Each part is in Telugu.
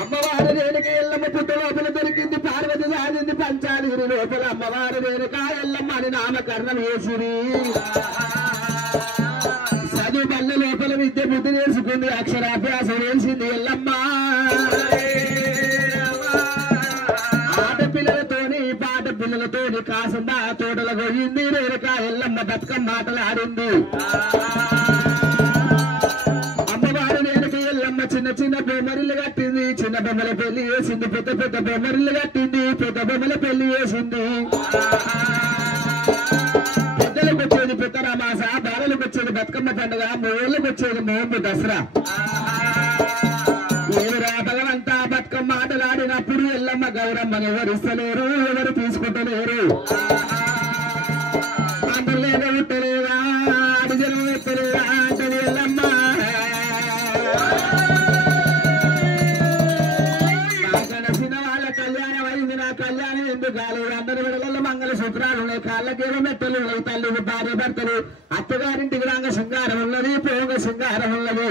అమ్మవారు రేణుక ఎల్లమ్మ పుట్ట లోపల దొరికింది పార్వతి సాధింది పంచాలిగిరి లోపల అమ్మవారు రేణుక ఎల్లమ్మ అని నామకరణం వేసిరి చదువు పల్లె లోపల విద్య బుద్ధి నేర్చుకుంది అక్షరాభ్యాసం వేసింది ఎల్లమ్మ పిల్లలతోని కాసందా తోటల పోయింది రేణుక ఎల్లమ్మ బతుకమ్మ మాటలాడింది అమ్మవారు రేణుక ఎల్లమ్మ చిన్న చిన్న బొమ్మరిల్లు కట్టింది చిన్న బొమ్మల పెళ్లి వేసింది పెద్ద పెద్ద బొమ్మరిల్లు కట్టింది పెద్ద బొమ్మల పెళ్లి వేసింది పెద్దలకు వచ్చేది పెద్ద రమాస బాలలకు వచ్చేది బతుకమ్మ పండుగ మూళ్ళకు వచ్చేది మోము దసరా భగవంతా బతుకమ్మ ఆటలాడినప్పుడు ఎల్లమ్మ గౌరమ్మని ఎవరు ఇస్తలేరు ఎవరు తీసుకుంటలేరు అందులో ఉట్టలేదా అడిజనం ఎత్తలేదా అంటది ఎల్లమ్మ నాకనసిన వాళ్ళ కళ్యాణం అయింది నా కళ్యాణం ఎందుకు కాలేదు అందరి విడలలో మంగళ సూత్రాలు ఉన్నాయి కాళ్ళకేమో మెట్టలు ఉన్నాయి తల్లి భార్య భర్తలు అత్తగారింటికి రాంగ శృంగారం ఉన్నది పోగ శృంగారం ఉన్నది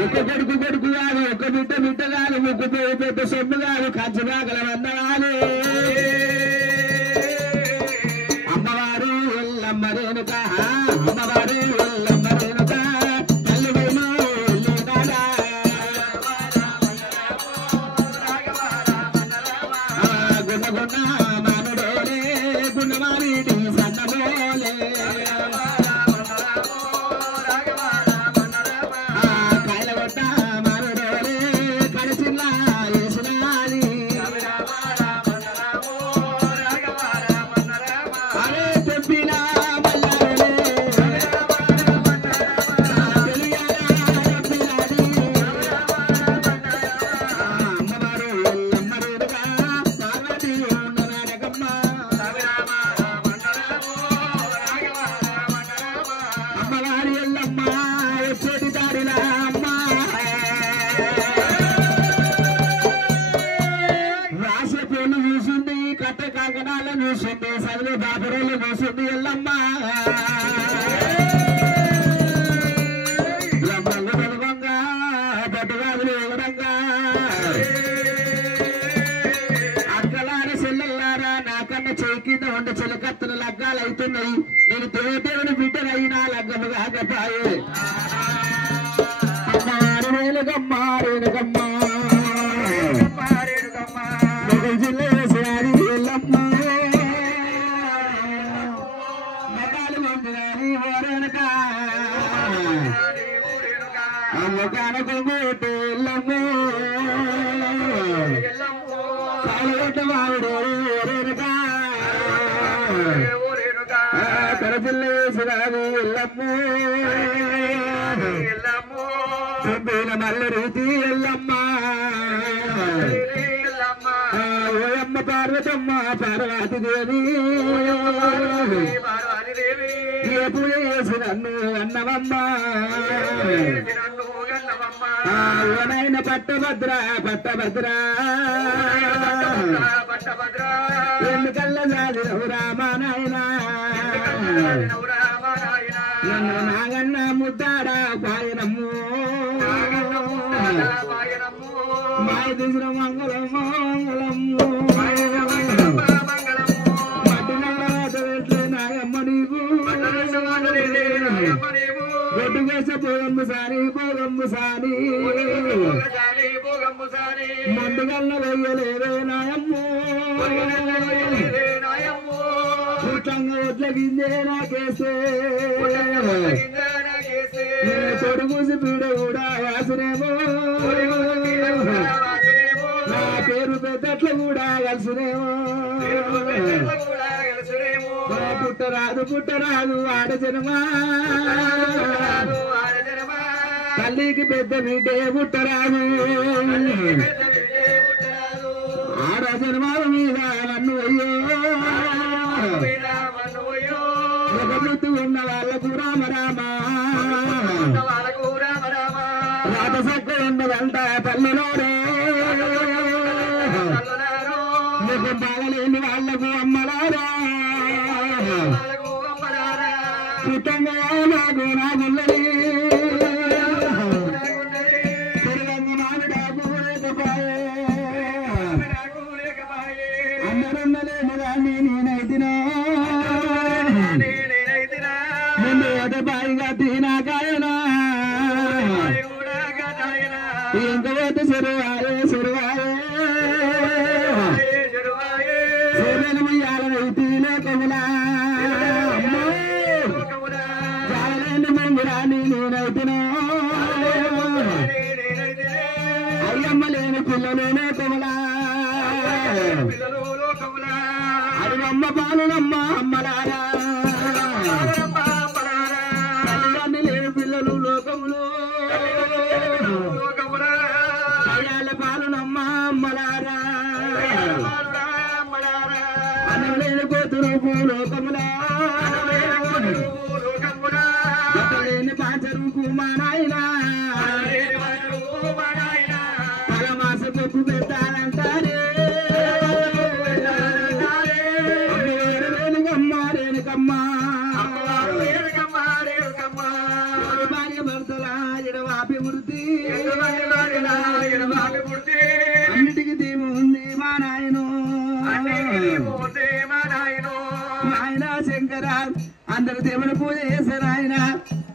ఒక కొడుకు కొడుకు కాదు ఒక బిడ్డ బిడ్డ కాదు ముక్కు పెద్ద సొమ్ము కాదు కంచబాగల వందనాలు అమ్మవారు ఎల్లమ్మ రేణుక అమ్మవారు ఎల్లమ్మ రేణుక తల్లి గున్న గున్న మానుడోలే గున్నమారీటి సన్నమోలే చూసింది చదువు బాబురోళ్ళు చూసింది ఎల్లమ్మ బలవంగా బొడ్డుగాదులు ఎగరంగా అక్కలారా చెల్లెల్లారా నాకన్నా చేయి కింద ఉండే చిలకత్తలు లగ్గాలు అవుతున్నాయి నేను దేవదేవుని బిడ్డనైనా లగ్గము కాకపాయే రేణుకమ్మ రేణుకమ్మ జిల్లేసారి ఎల్లమ్మ అమ్మకానకు ఎల్లమ్మ కాలుగట్ట మావిడు రేణుక జిల్లేసారి ఎల్లమ్మ చెంపిన మల్ల రీతి ఎల్లమ్మ ఓయమ్మ పార్వతమ్మ పార్వతి దేవి ఏ పూజ చేసి నన్ను అన్నవమ్మ ఓనైన పట్టభద్ర పట్టభద్ర ఎన్నికల్ల సాధిరవు రామానాయన నన్ను నాగన్న ముద్దాడా పాయనమ్ము మాయ దిగుర మంగళమ్మ మంగళమ్ము నాయమ్మ నీకు గొడ్డు కోస పోగమ్ము సాని మందుగల్ల వెయ్యలేవే నాయమ్ము పుట్టంగా వడ్లగిందే నాకేసే కొడుగుసి పీడ కూడా వాసునేమో నా పేరు పెద్దట్లు కూడా కలిసినేమో పుట్టరాదు ఆడజనమా తల్లికి పెద్ద బిడ్డే పుట్టరాదు ఆడజనమాల మీద నన్ను అయ్యో ఒక మృతి ఉన్న వాళ్ళకు రామ రామ రాత సక్క ఉన్నదంట పల్లెలోనే ముఖం బాగలేని వాళ్లకు అమ్మలారా పుట్టంగా నాకు నా గుల్లడి చెట్టు చెరువాయే చెరువాయే చెరువులు ఉయ్యాలనైతే లోకములా జాలలేని మంగురాని నేనైతును అయ్యమ్మ లేని పిల్లలు లోకములా అమ్మ పాలునమ్మ అమ్మలారా తల్లిదండ్రులు లేని పిల్లలు లోకములు అయ్యాల పాలునమ్మ అమ్మలారా అన్నం లేని కోతులు భూలోకములా లేని పాచరుకు మా నాయన పరమాస పొక్కు పెట్టాలంటారే అన్నిటికి దీము ఉంది మా నాయను ఆయన శంకర అందరు దేవుని పూజ చేశారు ఆయన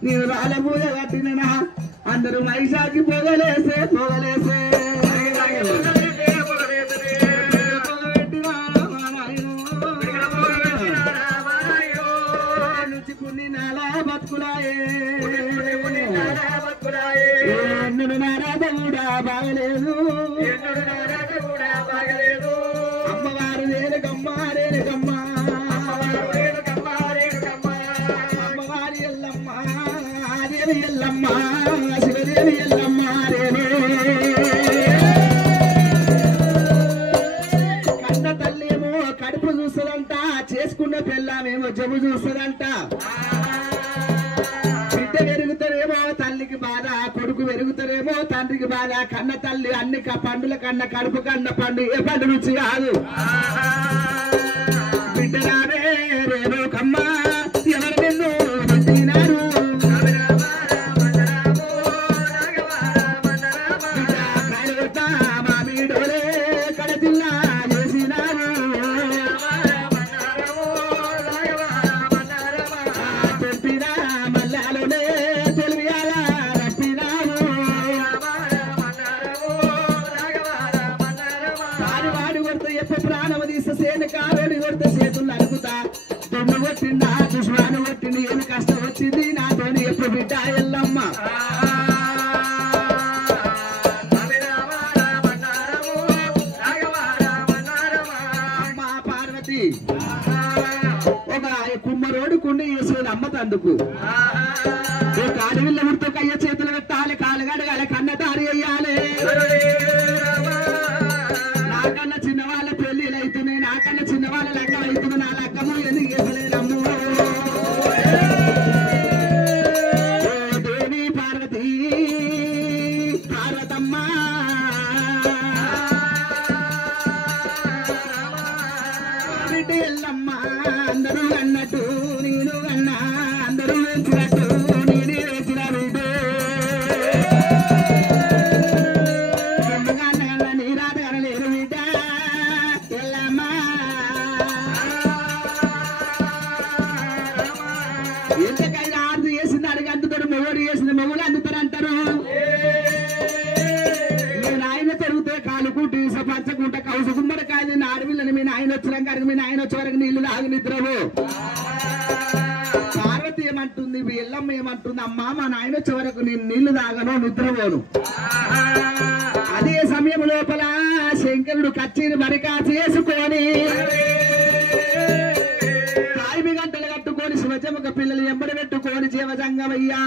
నేను రాళ్ళ పూజ కట్టినా అందరూ మైసాకి పొగలేసే పొగలేసే నుంచి నాలా బతుకులాయే ఎన్నుడు నారాధ కూడా బాగలేదు అమ్మవారు రేణుకమ్మ రేణుకమ్మ అమ్మవారి ఎల్లమ్మ దేవి ఎల్లమ్మ శివదేవి ఎల్లమ్మ రేణు కన్న తల్లేమో కడుపు చూస్తుందంట చేసుకున్న పిల్లమేమో జబ్బు చూస్తుందంట పెరుగుతారేమో తల్లికి బాధ కొడుకు పెరుగుతారేమో తండ్రికి బాధ కన్న తల్లి అన్ని పండుల కన్న కడుపు కన్న పండు ఏ పండు రుచి కాదు బిడ్డరానే రేణుకమ్మ ఎవరు నిన్ను తిన్నారు మామిడోలే కడతిల్లా చేసినారు చెప్పినా మల్లాలోనే ప్రాణము తీస్తే సేను కావేడి కొడితే చేతులు అనుకుతా దొమ్ము కొట్టిందా దుష్మాను కొట్టింది ఏమి కష్టం వచ్చింది నాతోని ఎప్పుడు బిడ్డ ఎల్లమ్మ అమ్మ పార్వతి ఒక కుమ్మరోడు కుండి వేసేది అమ్మ తందుకు ఒక అడవిలో ఉడితో కయ్య చేతులు పెట్టాలి కాలు గడగాలి కన్న దారి అయ్యాలి నాకన్నా చిన్నవాళ్ళ పెళ్లిలు అవుతున్నాయి నాకన్నా చిన్నవాళ్ళ లెక్క అవుతుంది నా లెక్కము ఎందుకు వేసలేదమ్ము దేవి పార్వతి పార్వతమ్మ బిడ్డ ఎల్లమ్మ అందరూ అన్నట్టు నేను అన్నా అందరూ వేసినట్టు నేనే వేసిన బిడ్డ ఎంతకైనా ఆర్ది చేసింది అడిగి అందుతాడు మొగోడు చేసింది మొగలు అందుతారు అంటారు నేను ఆయన తిరిగితే కాలుకుంటూ పంచకుంట కౌసు గుమ్మడికాయ నా అడవిలని మీ నాయన వచ్చినాక మీ నాయన వచ్చే వరకు నీళ్లు లాగి నిద్రవు పార్వతి ఏమంటుంది ఎల్లమ్మ ఏమంటుంది అమ్మా మా నాయన వచ్చే వరకు నేను నీళ్లు తాగను నిద్రపోను అదే సమయం లోపల శంకరుడు కచ్చిని మరికా చేసుకొని గంటలు కట్టుకొని శివజమక పిల్లలు ఎంబడి పెట్టుకొని జీవజంగమయ్యా